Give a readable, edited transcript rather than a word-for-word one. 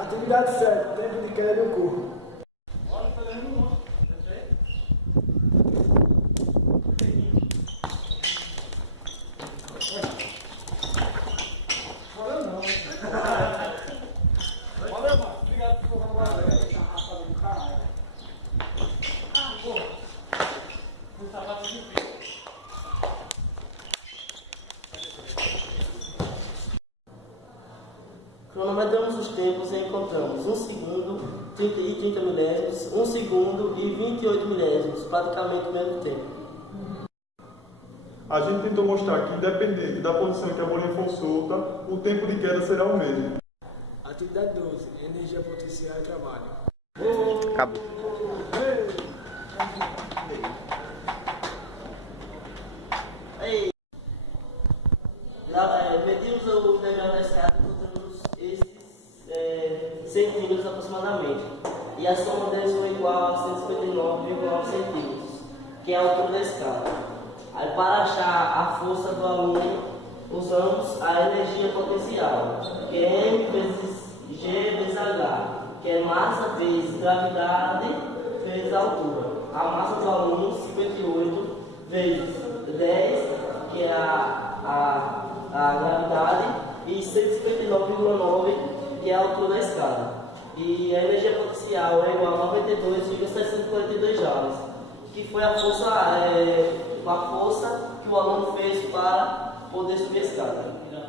Atividade 7. Tempo de queda do corpo. Cronometramos os tempos e encontramos 1 segundo, 30 milésimos, 1 segundo e 28 milésimos, praticamente o mesmo tempo. A gente tentou mostrar que, independente da posição em que a bolinha for solta, o tempo de queda será o mesmo. Atividade 12. Energia potencial e trabalho. Acabou. Medimos o degrau da escada e encontramos esses centímetros aproximadamente. E a soma deles foi igual a 159,9 centímetros, que é a altura da escada. Aí, para achar a força do aluno, usamos a energia potencial, que é M vezes G vezes H, que é massa vezes gravidade vezes altura. A massa do aluno, 58 vezes 10, que é a gravidade, e 159,9, que é a altura da escada. E a energia potencial é igual a 92,642 joules, que foi a força que o aluno fez para poder subir a escada.